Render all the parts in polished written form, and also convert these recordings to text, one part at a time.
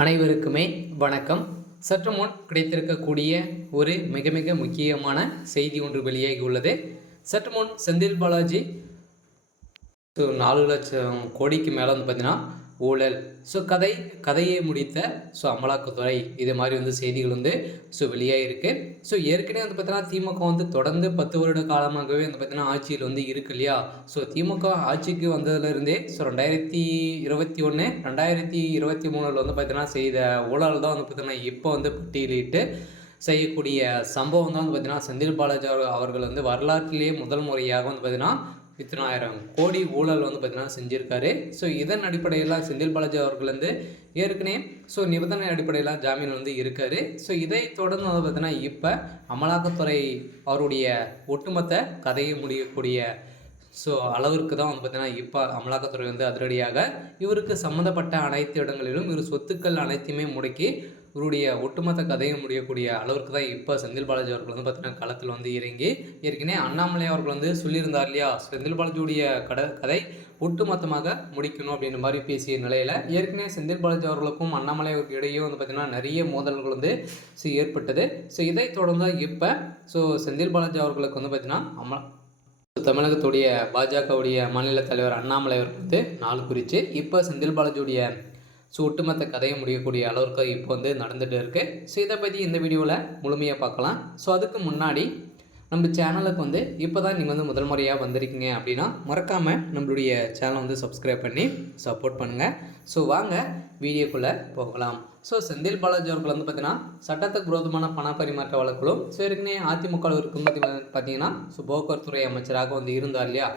அனைவருக்குமே வணக்கம். சற்று முன் கிடைத்திருக்கக்கூடிய ஒரு மிக மிக முக்கியமான செய்தி ஒன்று வெளியாகி உள்ளது. சற்று முன் செந்தில் பாலாஜி 4 லட்சம் கோடிக்கு மேலே பார்த்தீங்கன்னா ஊழல். கதையை முடித்த அமலாக்கத்துறை இது மாதிரி செய்திகள் வெளியாகிருக்கு. ஏற்கனவே பார்த்தீங்கன்னா திமுக தொடர்ந்து 10 வருட காலமாகவே பார்த்தீங்கன்னா ஆட்சியில் இருக்கு இல்லையா. திமுக ஆட்சிக்கு வந்ததுலேருந்தே 2021 2023 பார்த்தீங்கன்னா செய்த ஊழல் தான் பார்த்தீங்கன்னா இப்போ பட்டியலிட்டு செய்யக்கூடிய சம்பவம் தான் பார்த்தீங்கன்னா செந்தில் பாலாஜி அவர்கள் வரலாற்றிலேயே முதல் முறையாக பார்த்தீங்கன்னா இத்தனை ஆயிரம் கோடி ஊழல் பார்த்தீங்கன்னா செஞ்சுருக்காரு. இதன் அடிப்படையில் செந்தில் பாலாஜி அவர்கள் ஏற்கனவே நிபந்தனை அடிப்படையில் ஜாமீன் இருக்கார். இதை தொடர்ந்து பார்த்தீங்கன்னா இப்போ அமலாக்கத்துறை அவருடைய ஒட்டுமொத்த கதையை முடியக்கூடிய அளவிற்கு தான் பார்த்தீங்கன்னா இப்போ அமலாக்கத்துறை அதிரடியாக இவருக்கு சம்மந்தப்பட்ட அனைத்து இடங்களிலும் இவர் சொத்துக்கள் அனைத்தையுமே முடக்கி இவருடைய ஒட்டுமொத்த கதையை முடியக்கூடிய அளவிற்கு தான் இப்போ செந்தில் பாலாஜி அவர்கள் பார்த்தீங்கன்னா களத்தில் இறங்கி ஏற்கனவே அண்ணாமலை அவர்கள் சொல்லியிருந்தார் இல்லையா, செந்தில் பாலாஜியுடைய கதை ஒட்டுமொத்தமாக முடிக்கணும் அப்படின்ற மாதிரி பேசிய நிலையில் ஏற்கனவே செந்தில் பாலாஜி அவர்களுக்கும் அண்ணாமலை இடையே பார்த்தீங்கன்னா நிறைய மோதல்கள் ஏற்பட்டது. இதை தொடர்ந்து இப்போ செந்தில் பாலாஜி அவர்களுக்கு பார்த்தீங்கன்னா தமிழகத்துடைய பாஜகவுடைய மாநில தலைவர் அண்ணாமலை அவர்கள் நாள் குறித்து இப்போ செந்தில் பாலாஜியுடைய ஒட்டுமொத்த கதையை முடியக்கூடிய அளவுக்கு இப்போ நடந்துகிட்டு இருக்குது. இதை பற்றி இந்த வீடியோவில் முழுமையாக பார்க்கலாம். அதுக்கு முன்னாடி நம்ம சேனலுக்கு இப்போ தான் நீங்கள் முதல் முறையாக வந்திருக்கீங்க அப்படின்னா மறக்காமல் நம்மளுடைய சேனலை சப்ஸ்கிரைப் பண்ணி சப்போர்ட் பண்ணுங்கள். வாங்க வீடியோக்குள்ளே போகலாம். செந்தில் பாலாஜி அவர்கள் பார்த்தீங்கன்னா சட்டத்துக்கு விரோதமான பண பரிமாற்ற வழக்குகளும் ஏற்கனவே அதிமுக இருக்கும் பார்த்தீங்கன்னா போக்குவரத்துறை அமைச்சராக இருந்தார் இல்லையா.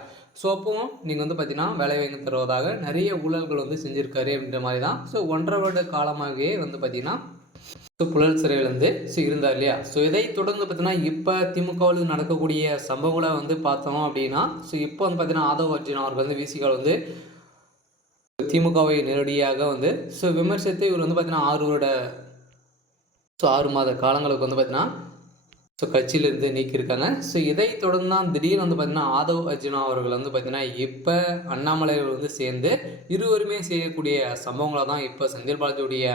அப்பவும் நீங்கள் பார்த்தீங்கன்னா வேலை வாங்கி தருவதாக நிறைய ஊழல்கள் செஞ்சுருக்காரு அப்படின்ற மாதிரி தான் 1.5 வருட காலமாகவே பார்த்தீங்கன்னா புழல் சிறையில் இருந்தார் இல்லையா. இதை தொடர்ந்து பார்த்தீங்கன்னா இப்போ திமுகவில் நடக்கக்கூடிய சம்பவங்களை பார்த்தோம் அப்படின்னா இப்போ பார்த்தீங்கன்னா ஆதவ் அர்ஜுனா அவர்கள் விசிகால் திமுகவை நேரடியாக விமர்சித்து இவர் பார்த்தீங்கன்னா 6 மாத காலங்களுக்கு பார்த்தீங்கன்னா கட்சியிலிருந்து நீக்கியிருக்காங்க. இதை தொடர்ந்து தான் திடீர்னு பார்த்தீங்கன்னா ஆதவ் அர்ஜுனா அவர்கள் பார்த்தீங்கன்னா இப்போ அண்ணாமலை சேர்ந்து இருவருமே செய்யக்கூடிய சம்பவங்களை தான் இப்போ செந்தில் பாலாஜியுடைய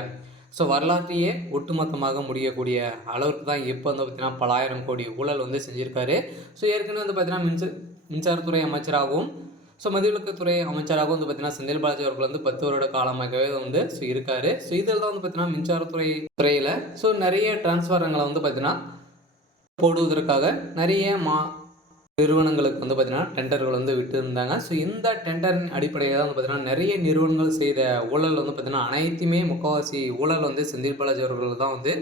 வரலாற்றையே ஒட்டுமொத்தமாக முடியக்கூடிய அளவுக்கு தான் இப்போ பார்த்தீங்கன்னா பல ஆயிரம் கோடி ஊழல் செஞ்சுருக்காரு. ஏற்கனவே பார்த்தீங்கன்னா மின்சாரத்துறை அமைச்சராகவும் மதுவிலக்குத்துறை அமைச்சராகவும் பார்த்தீங்கன்னா செந்தில் பாலாஜி அவர்கள் 10 வருட காலமாகவே இருக்காரு. இதில் தான் பார்த்தீங்கன்னா மின்சாரத்துறை துறையில் நிறைய டிரான்ஸ்ஃபாரங்களை பார்த்தீங்கன்னா போடுவதற்காக நிறைய நிறுவனங்களுக்கு பார்த்தீங்கன்னா டெண்டர்கள் விட்டு இருந்தாங்க. இந்த டெண்டரின் அடிப்படையில் தான் பார்த்தீங்கன்னா நிறைய நிறுவனங்கள் செய்த ஊழல் பார்த்தீங்கன்னா அனைத்துமே முக்கால்வாசி ஊழல் செந்தில் பாலாஜி அவர்கள் தான்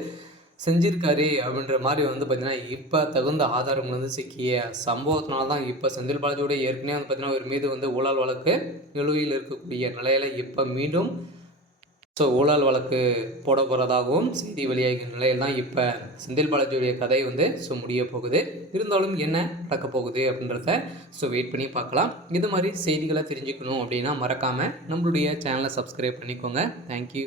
செஞ்சிருக்காரு அப்படின்ற மாதிரி பார்த்தீங்கன்னா இப்போ தகுந்த ஆதாரம் சிக்கிய சம்பவத்தினால தான் இப்போ செந்தில் பாலாஜியோட ஏற்கனவே பார்த்தீங்கன்னா ஒரு மீது ஊழல் வழக்கு நிலுவையில் இருக்கக்கூடிய நிலையில் இப்போ மீண்டும் ஊழல் வழக்கு போட போகிறதாகவும் செய்தி வெளியாகிய நிலையில் தான் இப்போ செந்தில் பாலாஜியுடைய கதை முடிய போகுது. இருந்தாலும் என்ன நடக்க போகுது அப்படின்றத வெயிட் பண்ணி பார்க்கலாம். இது மாதிரி செய்திகளை தெரிஞ்சுக்கணும் அப்படின்னா மறக்காமல் நம்மளுடைய சேனலை சப்ஸ்கிரைப் பண்ணிக்கோங்க. தேங்க்யூ.